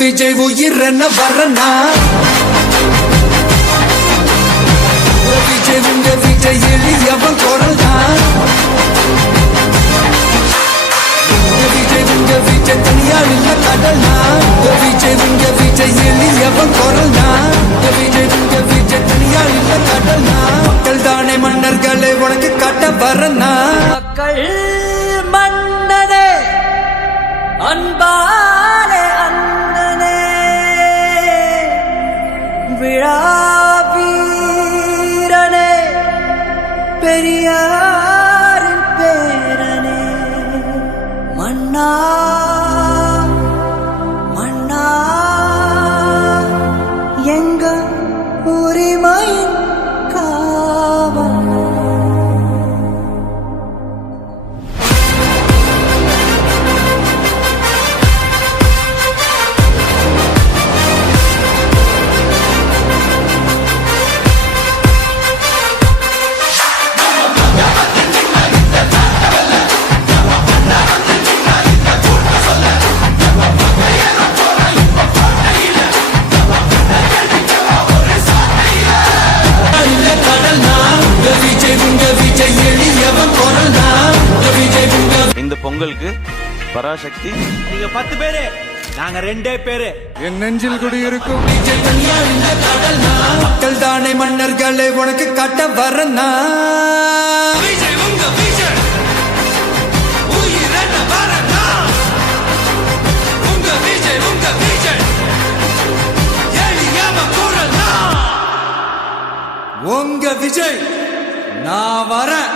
விஜய் உயிரென்ன வரனா விஜய் எளியவன் குரல் தான் விஜய் தனியார் இல்ல கடல்னா விஜய் எளியவன் குரல் தான் விஜய் தனியார் இல்ல கடல்னா மக்கள் தானே மன்னர்களே உனக்கு காட்ட வரனா மக்கள் மன்னனே அன்பானே விழாவீரனே பெரியாரின் பேரனே மன்னா மன்னா எங்க உரிமையின் காவல் இந்த பொங்கலுக்கு பராசக்தி நீங்க 10 பேரு நாங்க 2 பேரு என் நெஞ்சில் குடியிருக்கும் மக்கள் தானே மன்னர்களே உனக்கு காட்ட வரனா உங்க விஜய் நான் வரேன்.